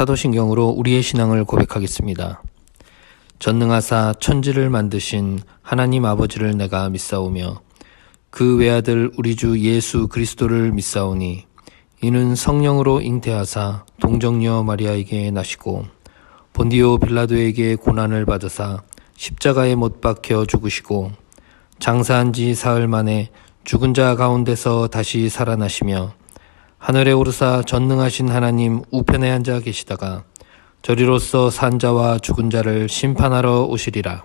사도신경으로 우리의 신앙을 고백하겠습니다. 전능하사 천지를 만드신 하나님 아버지를 내가 믿사오며 그 외아들 우리 주 예수 그리스도를 믿사오니 이는 성령으로 잉태하사 동정녀 마리아에게 나시고 본디오 빌라도에게 고난을 받으사 십자가에 못 박혀 죽으시고 장사한 지 사흘 만에 죽은 자 가운데서 다시 살아나시며 하늘에 오르사 전능하신 하나님 우편에 앉아 계시다가 저리로서 산 자와 죽은 자를 심판하러 오시리라.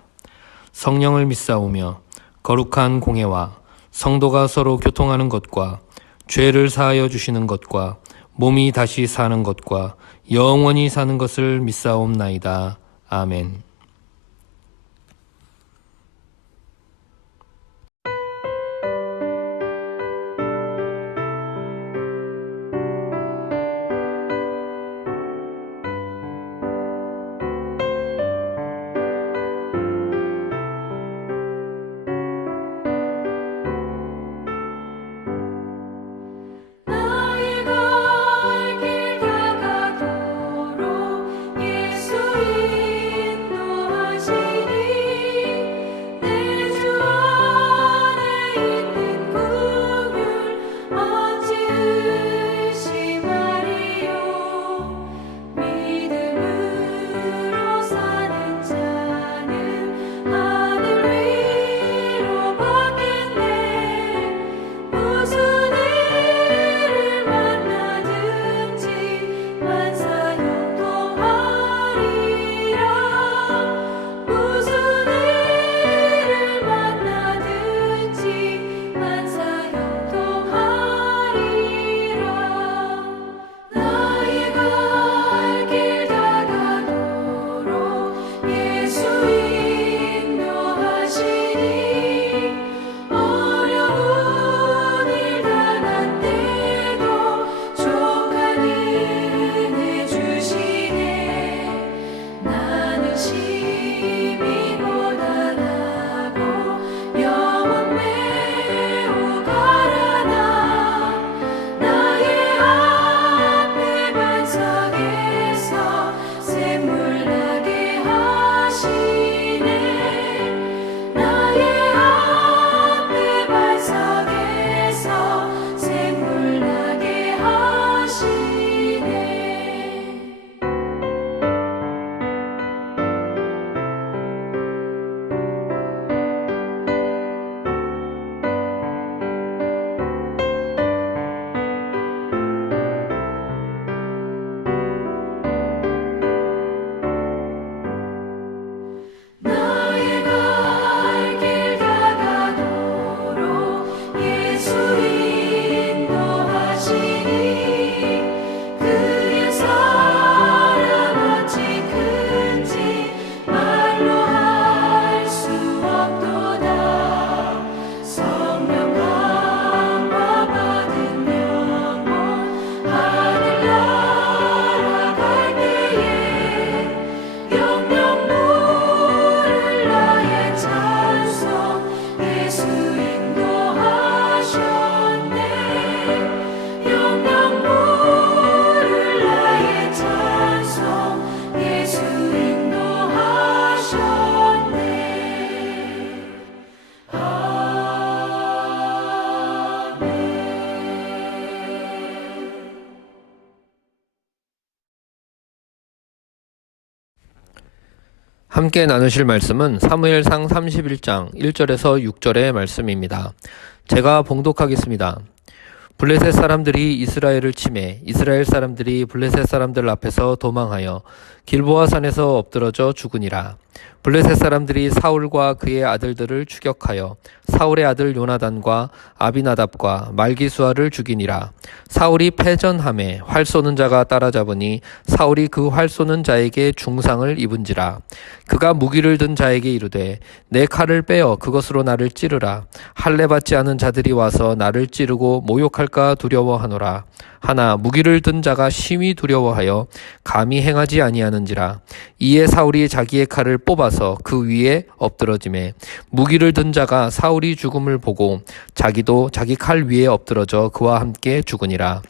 성령을 믿사오며 거룩한 공회와 성도가 서로 교통하는 것과 죄를 사하여 주시는 것과 몸이 다시 사는 것과 영원히 사는 것을 믿사옵나이다. 아멘. 함께 나누실 말씀은 사무엘상 31장 1절에서 6절의 말씀입니다. 제가 봉독하겠습니다. 블레셋 사람들이 이스라엘을 치매 이스라엘 사람들이 블레셋 사람들 앞에서 도망하여 길보아 산에서 엎드러져 죽으니라. 블레셋 사람들이 사울과 그의 아들들을 추격하여 사울의 아들 요나단과 아비나답과 말기수아를 죽이니라. 사울이 패전함에 활 쏘는 자가 따라잡으니 사울이 그 활 쏘는 자에게 중상을 입은지라. 그가 무기를 든 자에게 이르되 내 칼을 빼어 그것으로 나를 찌르라. 할례 받지 않은 자들이 와서 나를 찌르고 모욕할까 두려워하노라. 하나 무기를 든 자가 심히 두려워하여 감히 행하지 아니하는지라. 이에 사울이 자기의 칼을 뽑아서 그 위에 엎드러지매 무기를 든 자가 사울이 죽음을 보고 자기도 자기 칼 위에 엎드러져 그와 함께 죽으니라.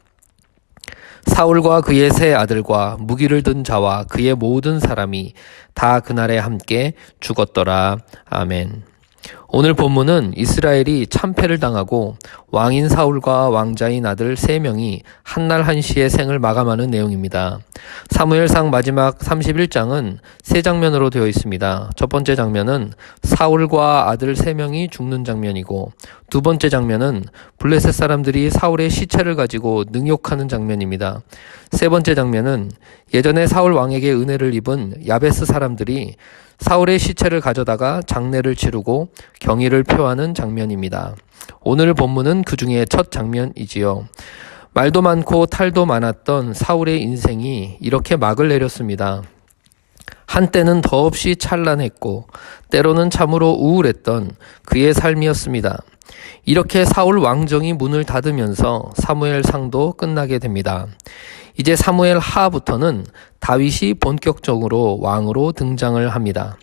사울과 그의 세 아들과 무기를 든 자와 그의 모든 사람이 다 그날에 함께 죽었더라. 아멘. 오늘 본문은 이스라엘이 참패를 당하고 왕인 사울과 왕자인 아들 3명이 한날 한시에 생을 마감하는 내용입니다. 사무엘상 마지막 31장은 세 장면으로 되어 있습니다. 첫 번째 장면은 사울과 아들 3명이 죽는 장면이고, 두 번째 장면은 블레셋 사람들이 사울의 시체를 가지고 능욕하는 장면입니다. 세 번째 장면은 예전에 사울 왕에게 은혜를 입은 야베스 사람들이 사울의 시체를 가져다가 장례를 치르고 경의를 표하는 장면입니다. 오늘 본문은 그 중에 첫 장면이지요. 말도 많고 탈도 많았던 사울의 인생이 이렇게 막을 내렸습니다. 한때는 더없이 찬란했고 때로는 참으로 우울했던 그의 삶이었습니다. 이렇게 사울 왕정이 문을 닫으면서 사무엘상도 끝나게 됩니다. 이제 사무엘 하부터는 다윗이 본격적으로 왕으로 등장을 합니다.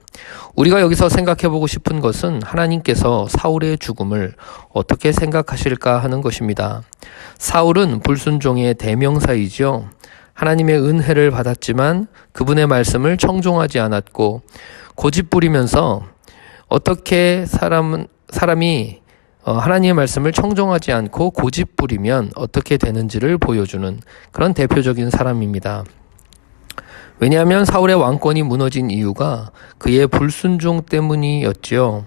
우리가 여기서 생각해보고 싶은 것은 하나님께서 사울의 죽음을 어떻게 생각하실까 하는 것입니다. 사울은 불순종의 대명사이죠. 하나님의 은혜를 받았지만 그분의 말씀을 청종하지 않았고 고집부리면서 어떻게 사람이 하나님의 말씀을 청종하지 않고 고집부리면 어떻게 되는지를 보여주는 그런 대표적인 사람입니다. 왜냐하면 사울의 왕권이 무너진 이유가 그의 불순종 때문이었지요.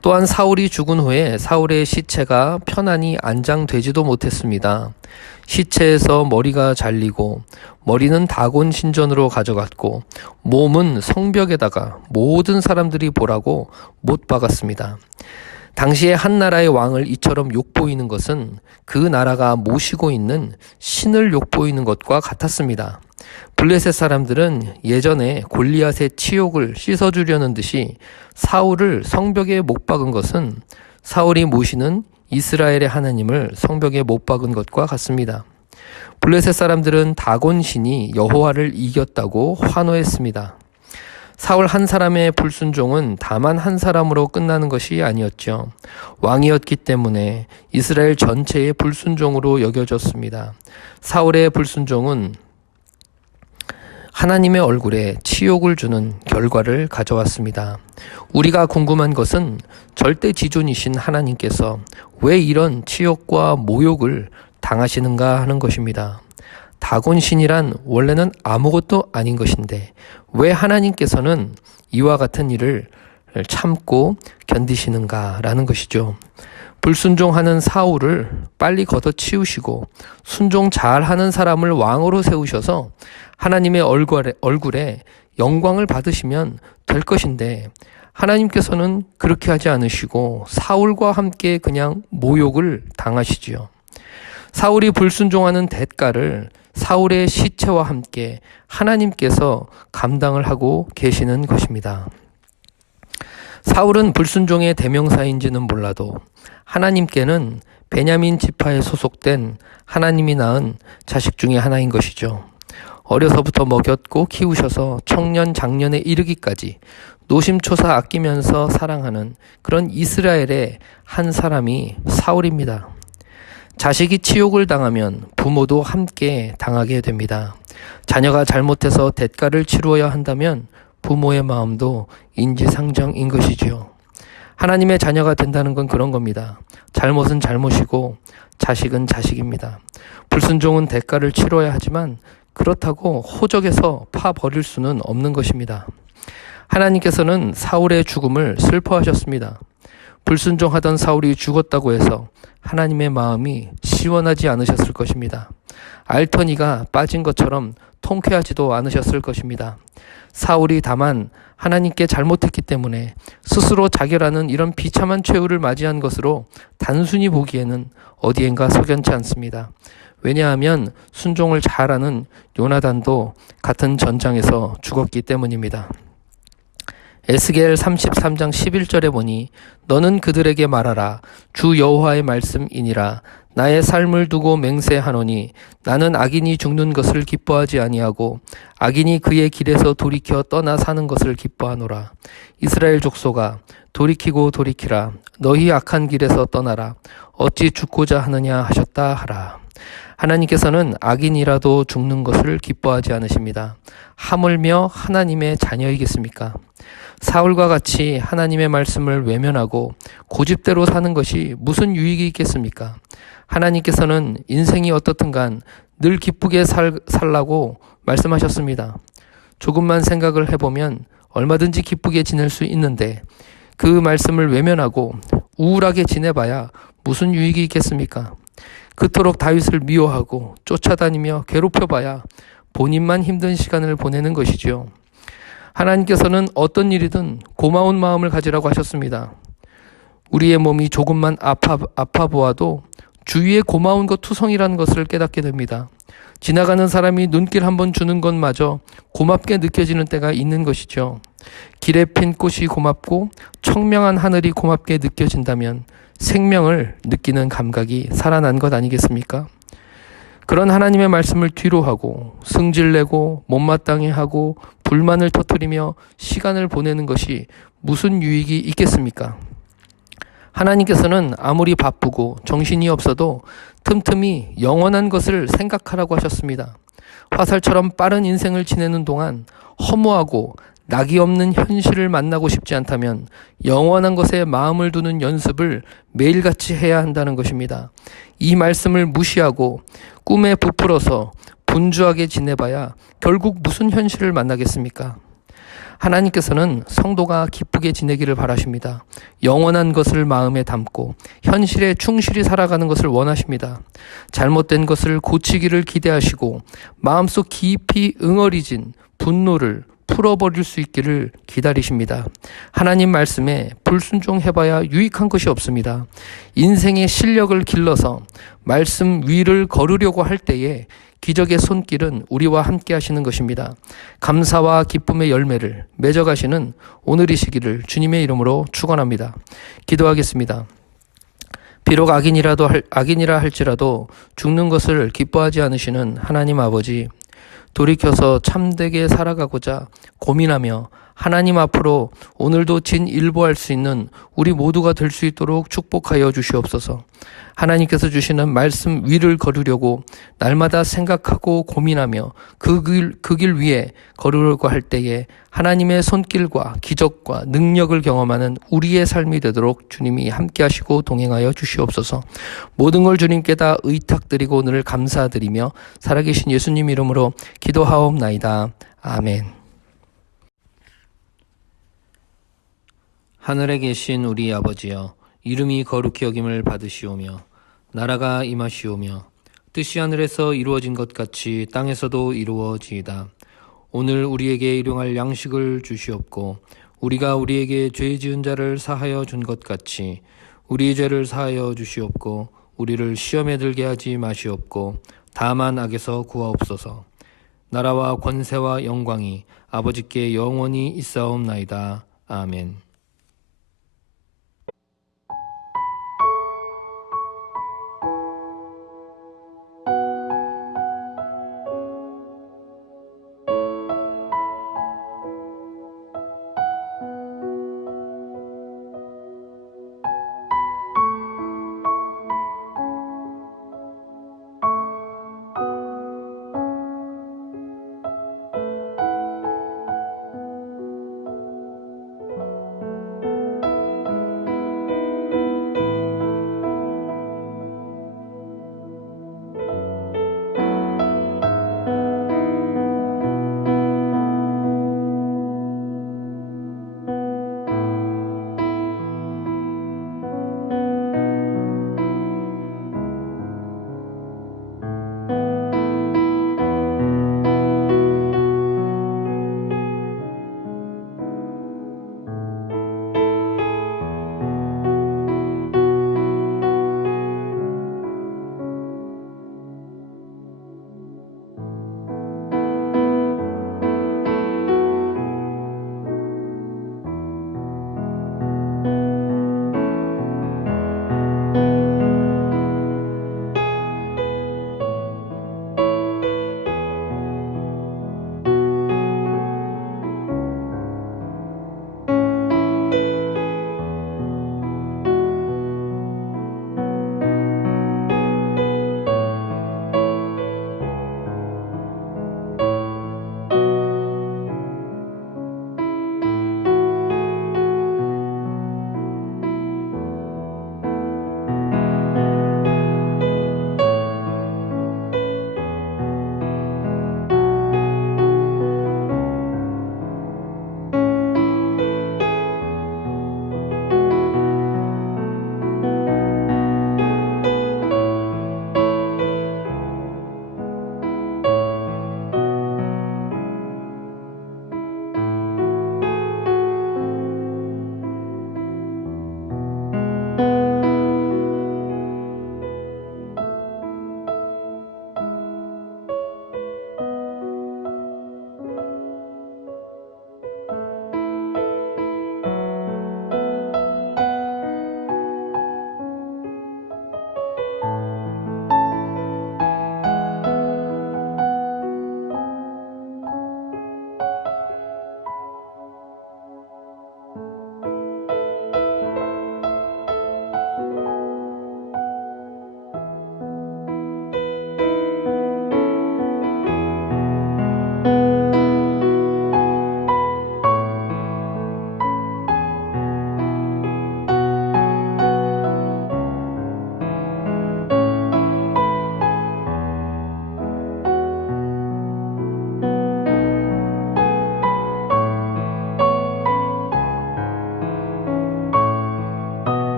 또한 사울이 죽은 후에 사울의 시체가 편안히 안장되지도 못했습니다. 시체에서 머리가 잘리고 머리는 다곤 신전으로 가져갔고 몸은 성벽에다가 모든 사람들이 보라고 못 박았습니다. 당시에 한 나라의 왕을 이처럼 욕보이는 것은 그 나라가 모시고 있는 신을 욕보이는 것과 같았습니다. 블레셋 사람들은 예전에 골리앗의 치욕을 씻어주려는 듯이 사울을 성벽에 못 박은 것은 사울이 모시는 이스라엘의 하나님을 성벽에 못 박은 것과 같습니다. 블레셋 사람들은 다곤 신이 여호와를 이겼다고 환호했습니다. 사울 한 사람의 불순종은 다만 한 사람으로 끝나는 것이 아니었죠. 왕이었기 때문에 이스라엘 전체의 불순종으로 여겨졌습니다. 사울의 불순종은 하나님의 얼굴에 치욕을 주는 결과를 가져왔습니다. 우리가 궁금한 것은 절대지존이신 하나님께서 왜 이런 치욕과 모욕을 당하시는가 하는 것입니다. 다곤신이란 원래는 아무것도 아닌 것인데 왜 하나님께서는 이와 같은 일을 참고 견디시는가라는 것이죠. 불순종하는 사울을 빨리 걷어치우시고 순종 잘하는 사람을 왕으로 세우셔서 하나님의 얼굴에 영광을 받으시면 될 것인데 하나님께서는 그렇게 하지 않으시고 사울과 함께 그냥 모욕을 당하시지요. 사울이 불순종하는 대가를 사울의 시체와 함께 하나님께서 감당을 하고 계시는 것입니다. 사울은 불순종의 대명사인지는 몰라도 하나님께는 베냐민 지파에 소속된 하나님이 낳은 자식 중에 하나인 것이죠. 어려서부터 먹였고 키우셔서 청년 장년에 이르기까지 노심초사 아끼면서 사랑하는 그런 이스라엘의 한 사람이 사울입니다. 자식이 치욕을 당하면 부모도 함께 당하게 됩니다. 자녀가 잘못해서 대가를 치루어야 한다면 부모의 마음도 인지상정인 것이지요. 하나님의 자녀가 된다는 건 그런 겁니다. 잘못은 잘못이고 자식은 자식입니다. 불순종은 대가를 치러야 하지만 그렇다고 호적에서 파버릴 수는 없는 것입니다. 하나님께서는 사울의 죽음을 슬퍼하셨습니다. 불순종하던 사울이 죽었다고 해서 하나님의 마음이 시원하지 않으셨을 것입니다. 알터니가 빠진 것처럼 통쾌하지도 않으셨을 것입니다. 사울이 다만 하나님께 잘못했기 때문에 스스로 자결하는 이런 비참한 최후를 맞이한 것으로 단순히 보기에는 어디엔가 석연치 않습니다. 왜냐하면 순종을 잘하는 요나단도 같은 전장에서 죽었기 때문입니다. 에스겔 33장 11절에 보니 너는 그들에게 말하라. 주 여호와의 말씀이니라. 나의 삶을 두고 맹세하노니 나는 악인이 죽는 것을 기뻐하지 아니하고 악인이 그의 길에서 돌이켜 떠나 사는 것을 기뻐하노라. 이스라엘 족속아 돌이키고 돌이키라. 너희 악한 길에서 떠나라. 어찌 죽고자 하느냐 하셨다 하라. 하나님께서는 악인이라도 죽는 것을 기뻐하지 않으십니다. 하물며 하나님의 자녀이겠습니까? 사울과 같이 하나님의 말씀을 외면하고 고집대로 사는 것이 무슨 유익이 있겠습니까? 하나님께서는 인생이 어떻든 간 늘 기쁘게 살라고 말씀하셨습니다. 조금만 생각을 해보면 얼마든지 기쁘게 지낼 수 있는데 그 말씀을 외면하고 우울하게 지내봐야 무슨 유익이 있겠습니까? 그토록 다윗을 미워하고 쫓아다니며 괴롭혀봐야 본인만 힘든 시간을 보내는 것이지요. 하나님께서는 어떤 일이든 고마운 마음을 가지라고 하셨습니다. 우리의 몸이 조금만 아파 보아도 주위에 고마운 것 투성이라는 것을 깨닫게 됩니다. 지나가는 사람이 눈길 한번 주는 것마저 고맙게 느껴지는 때가 있는 것이죠. 길에 핀 꽃이 고맙고 청명한 하늘이 고맙게 느껴진다면 생명을 느끼는 감각이 살아난 것 아니겠습니까? 그런 하나님의 말씀을 뒤로 하고 승질내고 못마땅해 하고 불만을 터뜨리며 시간을 보내는 것이 무슨 유익이 있겠습니까? 하나님께서는 아무리 바쁘고 정신이 없어도 틈틈이 영원한 것을 생각하라고 하셨습니다. 화살처럼 빠른 인생을 지내는 동안 허무하고 낙이 없는 현실을 만나고 싶지 않다면 영원한 것에 마음을 두는 연습을 매일같이 해야 한다는 것입니다. 이 말씀을 무시하고 꿈에 부풀어서 분주하게 지내봐야 결국 무슨 현실을 만나겠습니까? 하나님께서는 성도가 기쁘게 지내기를 바라십니다. 영원한 것을 마음에 담고 현실에 충실히 살아가는 것을 원하십니다. 잘못된 것을 고치기를 기대하시고 마음속 깊이 응어리진 분노를 풀어버릴 수 있기를 기다리십니다. 하나님 말씀에 불순종해봐야 유익한 것이 없습니다. 인생의 실력을 길러서 말씀 위를 걸으려고 할 때에 기적의 손길은 우리와 함께 하시는 것입니다. 감사와 기쁨의 열매를 맺어가시는 오늘이시기를 주님의 이름으로 축원합니다. 기도하겠습니다. 비록 악인이라 할지라도 죽는 것을 기뻐하지 않으시는 하나님 아버지, 돌이켜서 참되게 살아가고자 고민하며 하나님 앞으로 오늘도 진일보할 수 있는 우리 모두가 될 수 있도록 축복하여 주시옵소서. 하나님께서 주시는 말씀 위를 걸으려고 날마다 생각하고 고민하며 그 길 위에 걸으려고 할 때에 하나님의 손길과 기적과 능력을 경험하는 우리의 삶이 되도록 주님이 함께 하시고 동행하여 주시옵소서. 모든 걸 주님께 다 의탁드리고 오늘 감사드리며 살아계신 예수님 이름으로 기도하옵나이다. 아멘. 하늘에 계신 우리 아버지여, 이름이 거룩히 여김을 받으시오며 나라가 임하시오며 뜻이 하늘에서 이루어진 것 같이 땅에서도 이루어지이다. 오늘 우리에게 일용할 양식을 주시옵고 우리가 우리에게 죄 지은 자를 사하여 준 것 같이 우리 죄를 사하여 주시옵고 우리를 시험에 들게 하지 마시옵고 다만 악에서 구하옵소서. 나라와 권세와 영광이 아버지께 영원히 있사옵나이다. 아멘.